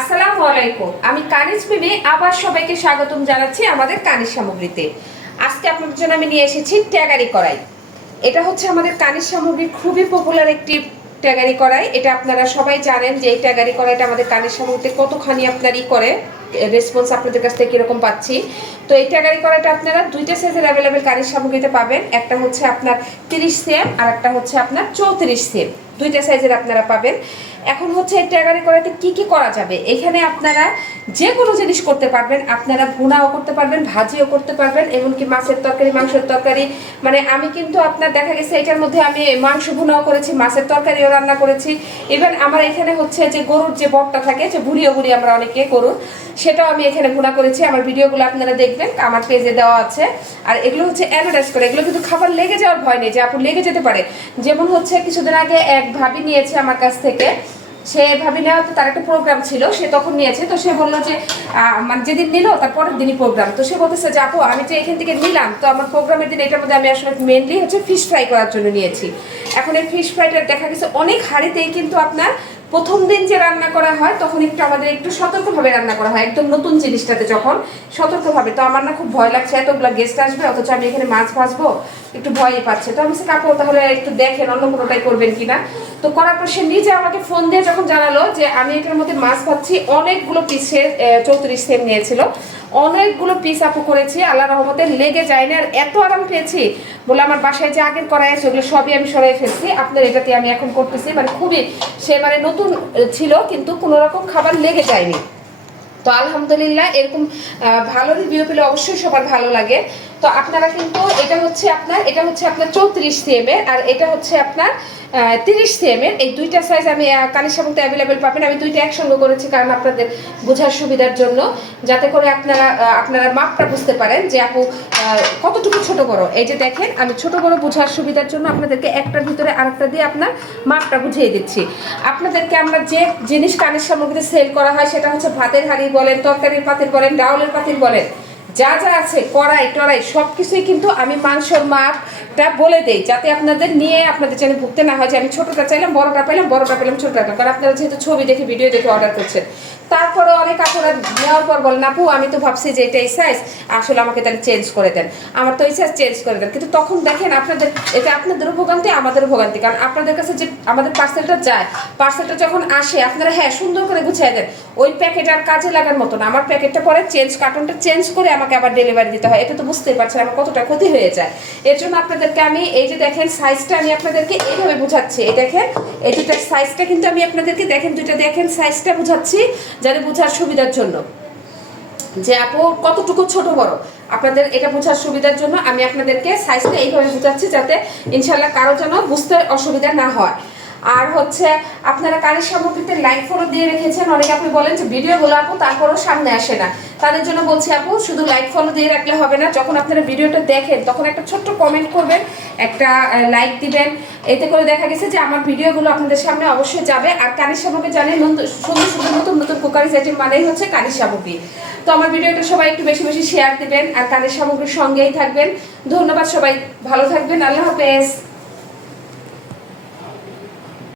আসসালামু আলাইকুম। আমি কানিজ বেবি আবার সবাইকে স্বাগতম জানাচ্ছি আমাদের কানিজ সামগ্রীতে। আজকে আপনাদের জন্য আমি নিয়ে এসেছি ট্যাগারি কড়াই। এটা হচ্ছে আমাদের কানিজ সামগ্রী খুবই পপুলার একটি ট্যাগারি কড়াই। এটা আপনারা সবাই জানেন যে এই ট্যাগারি কড়াইটা আমাদের কানিজ সামগ্রীতে কতখানি আপনারই করে। রেসপন্স আপনাদের কাছ থেকে কীরকম পাচ্ছি। তো এই ট্যাগারি কড়াইটা আপনারা দুইটা সাইজের অ্যাভেলেবেল কানিজ সামগ্রীতে পাবেন। একটা হচ্ছে আপনার তিরিশ সেম আর একটা হচ্ছে আপনার চৌত্রিশ সেম। দুইটা সাইজের আপনারা পাবেন। এখন হচ্ছে ট্যাগারি কড়াইতে কি কি করা যাবে? এখানে আপনারা যে কোনো জিনিস করতে পারবেন। আপনারা ভুনাও করতে পারবেন, ভাজিও করতে পারবেন, এমনকি মাছের তরকারি, মাংসের তরকারি। মানে আমি কিন্তু আপনার দেখা গেছে এটার মধ্যে আমি মাংস ভুনাও করেছি, মাছের তরকারিও রান্না করেছি। ইভেন আমার এখানে হচ্ছে যে গরুর যে বটটা থাকে, যে ভুড়িও ভুড়ি আমরা অনেকে গরুর, সেটাও আমি এখানে ভুনা করেছি। আমার ভিডিওগুলো আপনারা দেখবেন, আমার পেজে দেওয়া আছে। আর এগুলো হচ্ছে অ্যাডভার্টাইজ করে, এগুলো কিন্তু খাবার লেগে যাওয়ার ভয় নেই, যে আপু লেগে যেতে পারে। যেমন হচ্ছে কিছুদিন আগে এক ভাবি নিয়েছে আমার কাছ থেকে সে ভাবি নেওয়া তো তার একটা প্রোগ্রাম ছিল, সে তখন নিয়েছে। তো সে বলল যে মানে যেদিন নিল, তার পরের দিনই প্রোগ্রাম তো সে বলতেছে যে, আপু, আমি যে এখান থেকে নিলাম, তো আমার প্রোগ্রামের দিন এটার মধ্যে আমি আসলে মেনলি হচ্ছে ফিশ ফ্রাই করার জন্য নিয়েছি। এখন এই ফিশ ফ্রাইটা দেখা গেছে অনেক হাঁড়িতেই কিন্তু আপনার প্রথম দিন যে রান্না করা হয়, তখন একটু আমাদের একটু সতর্কভাবে রান্না করা হয়, একদম নতুন জিনিসটাতে যখন সতর্কভাবে। তো আমার না খুব ভয় লাগছে, এতগুলো গেস্ট আসবে, অথচ আমি এখানে মাছ ভাজবো, একটু ভয়ই পাচ্ছে। তো আমি কাকু, তাহলে একটু দেখেন, অন্য কোনোটাই করবেন কিনা? তো করার পর সে নিজে আমাকে ফোন দিয়ে যখন জানালো যে, আমি এটার মধ্যে মাছ পাচ্ছি অনেকগুলো পিসের চৌত্রিশ সেম নিয়েছিল। অনেকগুলো পিস আপু করেছি আল্লাহ রহমতে লেগে যায়নি আর এত আরাম পেয়েছি। বলে, আমার বাসায় যে আগের করাই আছে, ওগুলো সবই আমি সরাই ফেলছি। আপনার এটাতে আমি এখন করতেছি। মানে খুবই, সে মানে নতুন ছিল, কিন্তু কোনো রকম খাবার লেগে যায়নি। তো আলহামদুলিল্লাহ, এরকম ভালো রিভিউ পেলে অবশ্যই সবার ভালো লাগে। তো আপনারা কিন্তু এটা হচ্ছে আপনার, এটা হচ্ছে আপনার চৌত্রিশ সিএম এর আর এটা হচ্ছে আপনার তিরিশ সিএম এর। এই দুইটা সাইজ আমি কানির সামনে অ্যাভেলেবেল পাবেন। আমি দুইটা একসঙ্গে করেছি কারণ আপনাদের বোঝার সুবিধার জন্য। যাতে করে আপনারা আপনারা মাপটা বুঝতে পারেন যে আপু কতটুকু ছোট বড়। এই যে দেখেন, আমি ছোট বড় বোঝার সুবিধার জন্য আপনাদেরকে একটার ভিতরে আরেকটা দিয়ে আপনার মাপটা বুঝিয়ে দিচ্ছি। আপনাদেরকে আমরা যে জিনিস কানের সামগ্রীতে সেল করা হয়, সেটা হচ্ছে ভাতের হাঁড়ি বলেন, তরকারির পাতিল বলেন, ডাউলের পাতিল বলেন। যা যা আছে কড়াই টড়াই সব কিছুই কিন্তু আমি মাংসর মাপটা বলে দেই, যাতে আপনাদের নিয়ে আপনাদের যেন ভুগতে না হয় যে আমি ছোটটা চাইলাম, বড়টা পেলাম বড়টা পেলাম ছোটটা। কারণ আপনারা যেহেতু ছবি দেখে ভিডিও দেখে অর্ডার করছেন। তারপরে অনেক আপনারা নেওয়ার পর বলেন, আপু, আমি তো ভাবছি যে এটা এই সাইজ আসলে আমাকে তাহলে চেঞ্জ করে দেন। আমার তো এই সাইজ চেঞ্জ করে দেন। কিন্তু তখন দেখেন আপনাদের, এটা আপনাদেরও ভোগান্তি আমাদেরও ভোগান্তি কারণ আপনাদের কাছে যে আমাদের পার্সেলটা যায় পার্সেলটা যখন আসে, আপনারা হ্যাঁ সুন্দর করে গুছিয়ে দেন। ওই প্যাকেট আর কাজে লাগার মতো না। আমার প্যাকেটটা পরে চেঞ্জ কার্টনটা চেঞ্জ করে আমাকে আবার ডেলিভারি দিতে হয়। এটা তো বুঝতেই পারছেন আমার কতটা ক্ষতি হয়ে যায়। এর জন্য আপনাদেরকে আমি এই যে দেখেন সাইজটা আমি আপনাদেরকে এইভাবে বুঝাচ্ছি। এই দেখেন, এই দুটার সাইজটা কিন্তু আমি আপনাদেরকে দেখেন, দুইটা দেখেন সাইজটা বুঝাচ্ছি যাতে বোঝার সুবিধার জন্য। যে আপু, কতটুকু ছোট বড়? আপনাদের এটা বোঝার সুবিধার জন্য আমি আপনাদেরকে সাইজটা এইভাবে বোঝাচ্ছি যাতে ইনশাল্লাহ কারও যেন বুঝতে অসুবিধা না হয়। আর হচ্ছে আপনারা কারের সামগ্রীতে লাইক ফলো দিয়ে রেখেছেন, অনেকে আপনি বলেন যে ভিডিওগুলো আপু তারপরও সামনে আসে না। তাদের জন্য বলছি আপু, শুধু লাইক ফলো দিয়ে রাখলে হবে না, যখন আপনারা ভিডিওটা দেখেন, তখন একটা ছোট্ট কমেন্ট করবেন, একটা লাইক দিবেন। এতে করে দেখা গেছে যে আমার ভিডিওগুলো আপনাদের সামনে অবশ্যই যাবে। আর কানির সামগ্রী জানেন সুন্দর সুন্দর, নতুন নতুন কুকারি সেটিং মানেই হচ্ছে কানির সামগ্রী। তো আমার ভিডিওটা সবাই একটু বেশি বেশি শেয়ার দিবেন, আর কানের সামগ্রীর সঙ্গেই থাকবেন। ধন্যবাদ সবাই, ভালো থাকবেন, আল্লাহ হাফেজ।